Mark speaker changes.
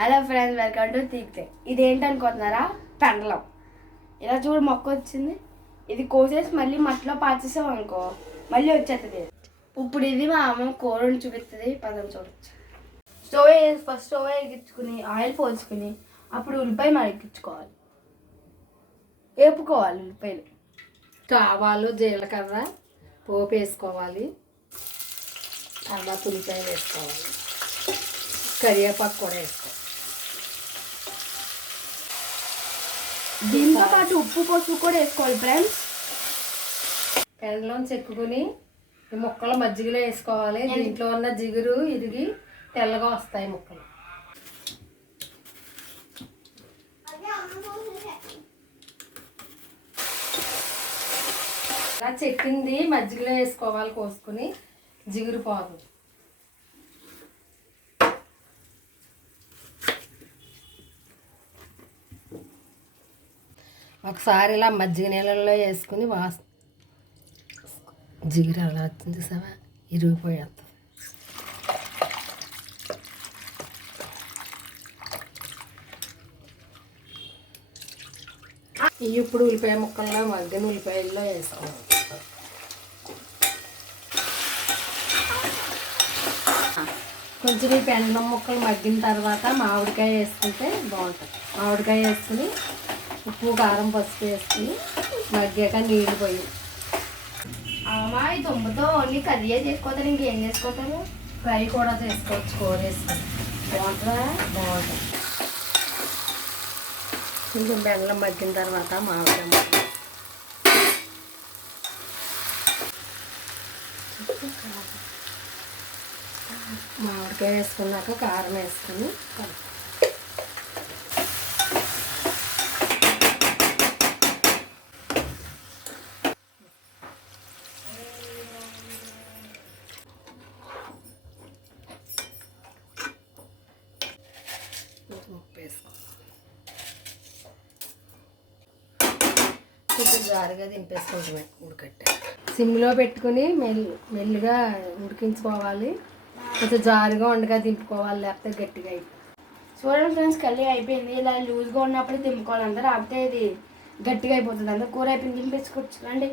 Speaker 1: Hello friends welcome to తీక్తే ఇది ఏంటనుకుంటున్నారా పెండలం. ఇలా చూడు మొక్క వచ్చింది. ఇది కోసేసి మళ్ళీ మట్టిలో పాచేసాం అనుకో మళ్ళీ వచ్చేస్తుంది ఇప్పుడు ఇది మా అమ్మ కూరని చూపిస్తుంది పదం చూడొచ్చు స్టవ్ వేసి ఫస్ట్ స్టవ్ వెలిగించుకుని ఆయిల్ పోసుకుని అప్పుడు ఉల్లిపాయ మరిగించుకోవాలి. వేపుకోవాలి ఉల్లిపాయలు.
Speaker 2: ఆవాలు జీలకర్ర పోపు వేసుకోవాలి. తర్వాత ఉల్లిపాయలు వేసుకోవాలి. కరివేపాకు కూడా వేసుకోవాలి.
Speaker 1: దీంతో పాటు ఉప్పు పసుపు కూడా వేసుకోవాలి ఫ్రెండ్స్.
Speaker 2: పెండలో చెక్కుని ఈ ముక్కలు మజ్జిగలో వేసుకోవాలి. దీంట్లో ఉన్న జిగురు ఇరిగి తెల్లగా వస్తాయి ముక్కలు. ఇలా చెక్కింది మజ్జిగలో వేసుకోవాలి కోసుకుని జిగురు పోదు. ఒకసారి ఇలా మజ్జిగ నీళ్ళల్లో వేసుకుని వాస జిగురు అలా వచ్చింది సవా ఇరిగిపోయేస్తుంది ఇవి ఇప్పుడు ఉల్లిపాయ ముక్కల్లో మగ్గిన ఉల్లిపాయల్లో వేసుకోవాలి కొంచెం ఈ పెండం ముక్కలు మగ్గిన తర్వాత మామిడికాయ వేసుకుంటే బాగుంటుంది. మామిడికాయ వేసుకుని ఉప్పు కారం పసుపు వేసుకుని మగ్గాక నీళ్ళు పోయి.
Speaker 1: అమ్మా ఈ దుంపతో ఓన్లీ కర్రీ చేసుకోతారు ఇంకేం చేసుకోతారు
Speaker 2: ఫ్రై కూడా చేసుకోవచ్చు కూర వేసుకొని.
Speaker 1: బాగుంటుందా?
Speaker 2: బాగుంటుంది. కొంచెం బెల్లం మగ్గిన తర్వాత ముక్కలు. మామిడికాయ వేసుకున్నాక కారం వేసుకుని కలుపు. కొంచెం కొంచెం జారుగా దింపేసుకుంటామే ఉడకట్టే. సిమ్లో పెట్టుకుని మెల్ మెల్లిగా ఉడికించుకోవాలి. కొంచెం జారుగా ఉండగా దింపుకోవాలి లేకపోతే గట్టిగా అయిపోయి
Speaker 1: చూడండి ఫ్రెండ్స్ కళ్ళీ అయిపోయింది. ఇలా లూజ్గా ఉన్నప్పుడు దింపుకోవాలి. అందరూ లేకపోతే ఇది గట్టిగా అయిపోతుంది. అందరూ కూర అయిపోయింది. దింపేసుకోవచ్చు. రండి.